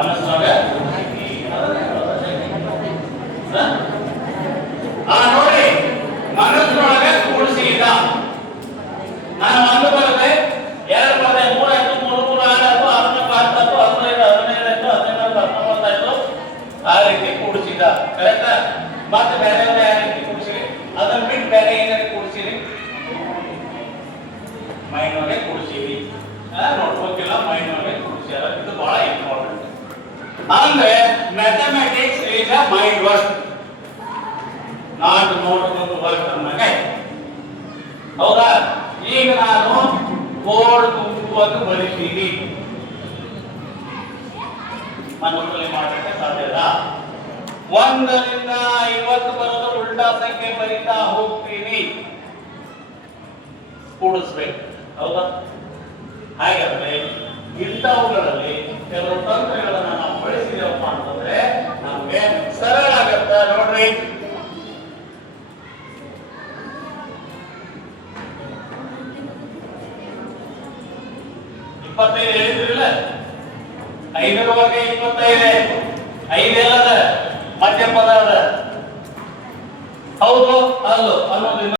ಮನಸ್ಸೊಳಗ ನೋಡಿ ಮನಸ್ಸೊಳಗ ಕೂಡಿಸಿದ ನನ್ನ ಮಣ್ಣು ಬರುತ್ತೆ 2 ಪದ 3 ಆಯ್ತು 3 3 6 ಆಯ್ತು 14 ಆಯ್ತು 15 15 ಆಯ್ತು 16 ಆಯ್ತು 19 ಆ ರೀತಿ ಕೂಡಿಸಿದ ಕರೆಕ್ಟ್ ಮತ್ತೆ ಬೇರೆ ಯಾವ ರೀತಿ ಕೂಡಿಸಿರಿ ಅದನ್ನ ಬಿಟ್ಟು ಬೇರೆ ಏನಾದ್ರು ಕೂಡಿಸಿರಿ ಮೈಂಡ್ ಒಳಗೆ ಕೂಡಿಸಿರಿ ನೋಡ್ಬೇಕಿಲ್ಲ ಮೈಂಡ್ ಒಳಗೆ ಕೂಡಿಸಿರ ಇದು ಬಹಳ ಇಂಪಾರ್ಟೆಂಟ್ ಅಂದ್ರೆ mathematics is a mind work not note work ಅನ್ನಂಗೆ ಹೌದಾ ಈಗ ನಾನು ಬೋರ್ಡ್ ತುಂಬುವುದು ಬರೀತೀನಿ ಮನಸ್ಸಲ್ಲಿ ಮಾಡಲಿಕ್ಕೆ ಸಾಧ್ಯ ಇಲ್ಲ 1 ರಿಂದ 50 ಬರೋದು ಉಲ್ಟಾ ಸಂಖ್ಯೆ ಬರೀತಾ ಹೋಗ್ತೀನಿ ಕೂಡಿಸ್ಬೇಕು ಹೌದಾ ಹಾಗಾದ್ರೆ ಇಂಥವುಗಳಲ್ಲಿ ಕೆಲವು ತಂತ್ರಗಳನ್ನ ನಾವು ಬಳಸಿದೇವಪ್ಪ ಅಂತಂದ್ರೆ ನಮ್ಗೆ ಸರಳ ಆಗತ್ತ ನೋಡ್ರಿ ಹೇಳಿದ್ರಿಲ್ಲ 5 ವರ್ಗ 25 5 ಎಲ್ಲದ ಮಧ್ಯ ಪದ ಅದ ಹೌದು ಅಲ್ಲೋ ಅನ್ನೋದು